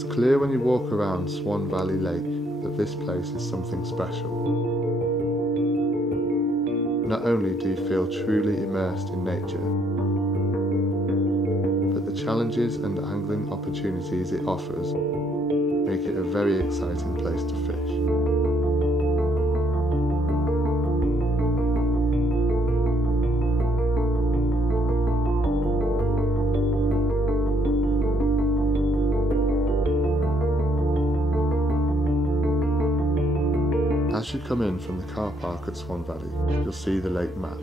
It's clear when you walk around Swan Valley Lake that this place is something special. Not only do you feel truly immersed in nature, but the challenges and angling opportunities it offers make it a very exciting place to fish. As you come in from the car park at Swan Valley, you'll see the lake map.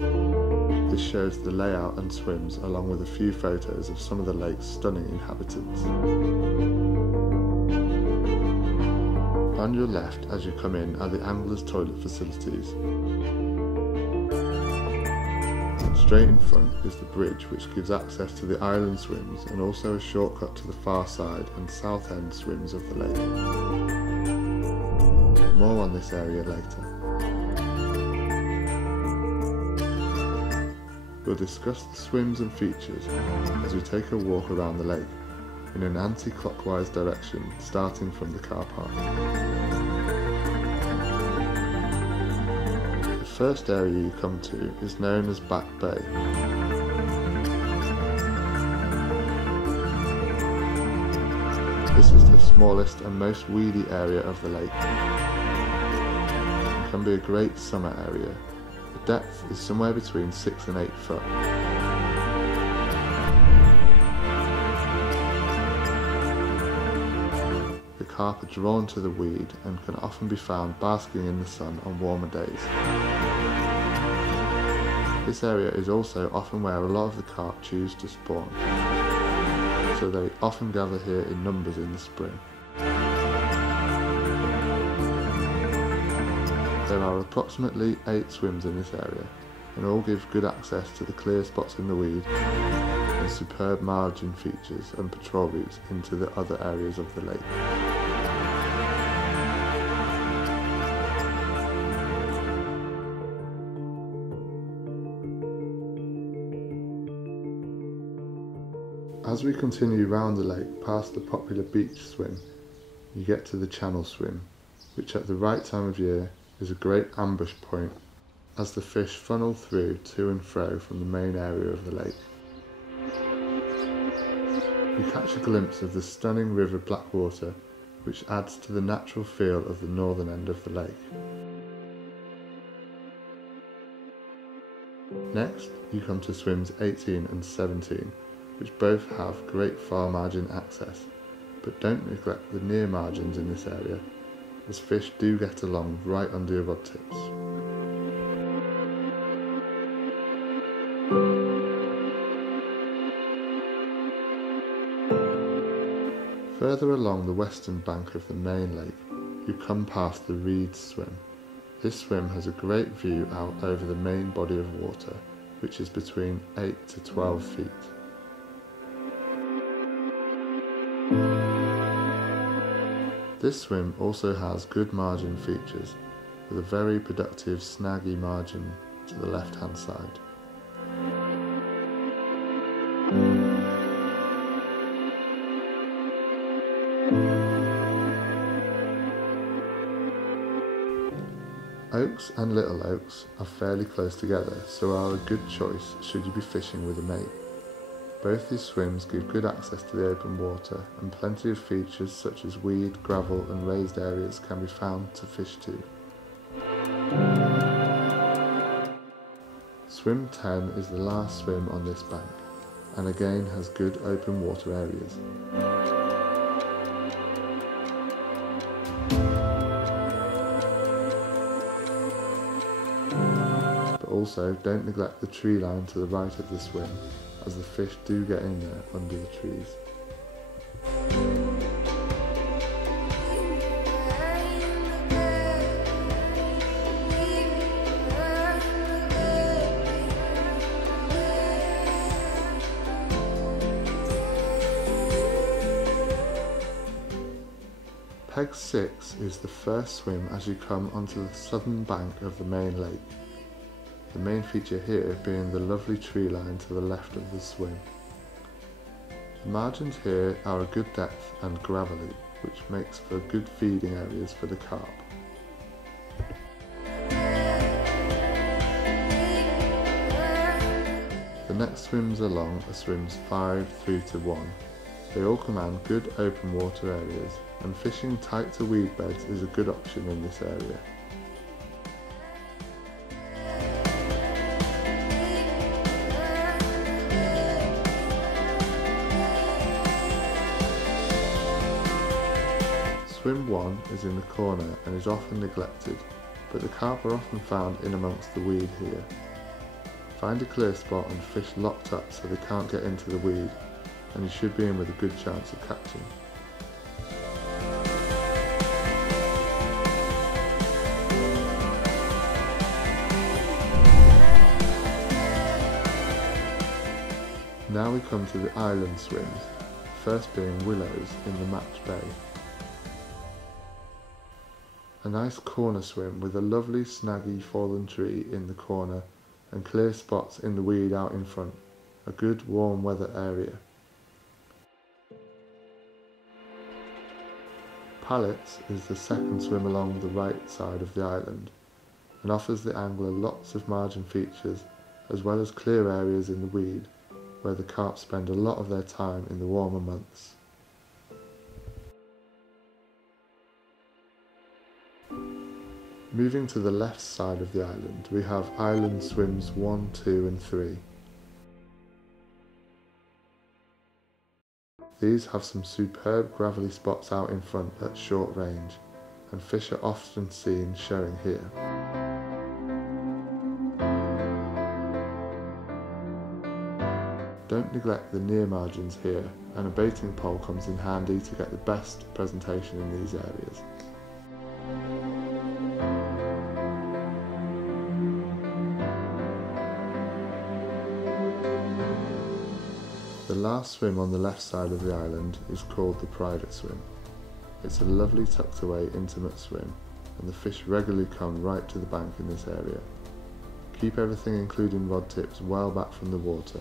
This shows the layout and swims along with a few photos of some of the lake's stunning inhabitants. On your left as you come in are the anglers' toilet facilities. And straight in front is the bridge which gives access to the island swims and also a shortcut to the far side and south end swims of the lake. More on this area later. We'll discuss the swims and features as we take a walk around the lake in an anti-clockwise direction starting from the car park. The first area you come to is known as Back Bay. This is the smallest and most weedy area of the lake. It can be a great summer area. The depth is somewhere between 6 and 8 foot. The carp are drawn to the weed and can often be found basking in the sun on warmer days. This area is also often where a lot of the carp choose to spawn, so they often gather here in numbers in the spring. There are approximately 8 swims in this area, and all give good access to the clear spots in the weed and superb margin features and patrol routes into the other areas of the lake. As we continue round the lake past the popular beach swim, you get to the channel swim, which at the right time of year is a great ambush point as the fish funnel through to and fro from the main area of the lake. You catch a glimpse of the stunning river Blackwater, which adds to the natural feel of the northern end of the lake. Next, you come to swims 18 and 17, which both have great far margin access, but don't neglect the near margins in this area, as fish do get along right under your rod tips. Further along the western bank of the main lake, you come past the Reeds swim. This swim has a great view out over the main body of water, which is between 8 to 12 feet. This swim also has good margin features, with a very productive snaggy margin to the left hand side. Oaks and little oaks are fairly close together, so are a good choice should you be fishing with a mate. Both these swims give good access to the open water, and plenty of features such as weed, gravel and raised areas can be found to fish to. Swim 10 is the last swim on this bank, and again has good open water areas. But also don't neglect the tree line to the right of the swim, as the fish do get in there under the trees. Peg 6 is the first swim as you come onto the southern bank of the main lake. The main feature here being the lovely tree line to the left of the swim. The margins here are a good depth and gravelly, which makes for good feeding areas for the carp. The next swims along are swims 5 through to 1. They all command good open water areas, and fishing tight to weed beds is a good option in this area. Swim 1 is in the corner and is often neglected, but the carp are often found in amongst the weed here. Find a clear spot and fish locked up so they can't get into the weed, and you should be in with a good chance of catching. Now we come to the island swims, first being willows in the Match Bay. A nice corner swim with a lovely snaggy fallen tree in the corner and clear spots in the weed out in front, a good warm weather area. Pallets is the second swim along the right side of the island and offers the angler lots of margin features as well as clear areas in the weed where the carp spend a lot of their time in the warmer months. Moving to the left side of the island, we have island swims 1, 2 and 3. These have some superb gravelly spots out in front at short range, and fish are often seen showing here. Don't neglect the near margins here, and a baiting pole comes in handy to get the best presentation in these areas. The last swim on the left side of the island is called the private swim. It's a lovely tucked away intimate swim, and the fish regularly come right to the bank in this area. Keep everything including rod tips well back from the water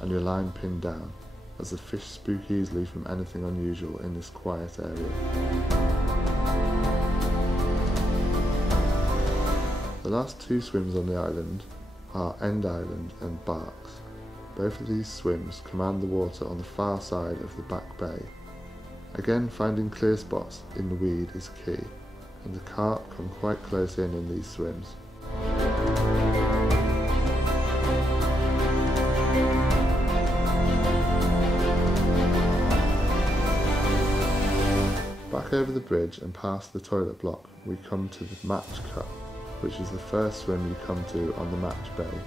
and your line pinned down, as the fish spook easily from anything unusual in this quiet area. The last two swims on the island are End Island and Barks. Both of these swims command the water on the far side of the back bay. Again, finding clear spots in the weed is key, and the carp come quite close in these swims. Back over the bridge and past the toilet block, we come to the Match Cut, which is the first swim you come to on the Match Bay.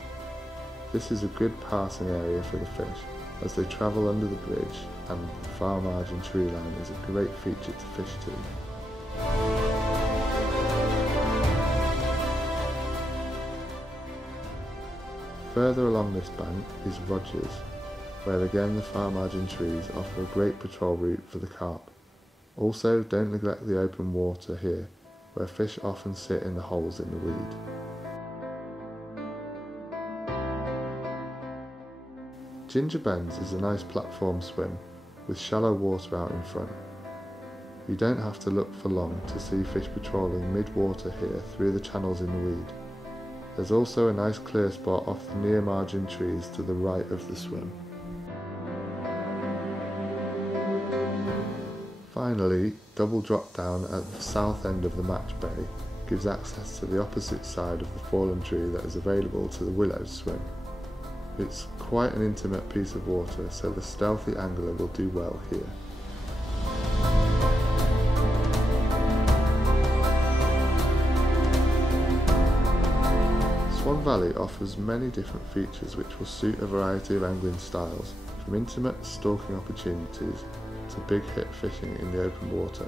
This is a good passing area for the fish as they travel under the bridge, and the far margin tree line is a great feature to fish to. Further along this bank is Rogers, where again the far margin trees offer a great patrol route for the carp. Also, don't neglect the open water here, where fish often sit in the holes in the weed. Ginger Bends is a nice platform swim with shallow water out in front. You don't have to look for long to see fish patrolling mid-water here through the channels in the weed. There's also a nice clear spot off the near margin trees to the right of the swim. Finally, double drop down at the south end of the Match Bay gives access to the opposite side of the fallen tree that is available to the Willows swim. It's quite an intimate piece of water, so the stealthy angler will do well here. Swan Valley offers many different features which will suit a variety of angling styles, from intimate stalking opportunities to big hit fishing in the open water.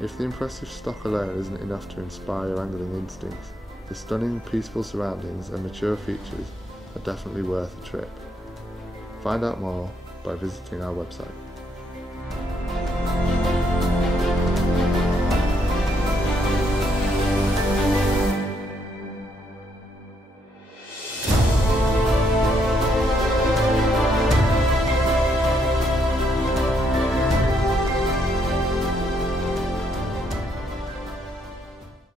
If the impressive stock alone isn't enough to inspire your angling instincts, the stunning peaceful surroundings and mature features are definitely worth a trip. Find out more by visiting our website.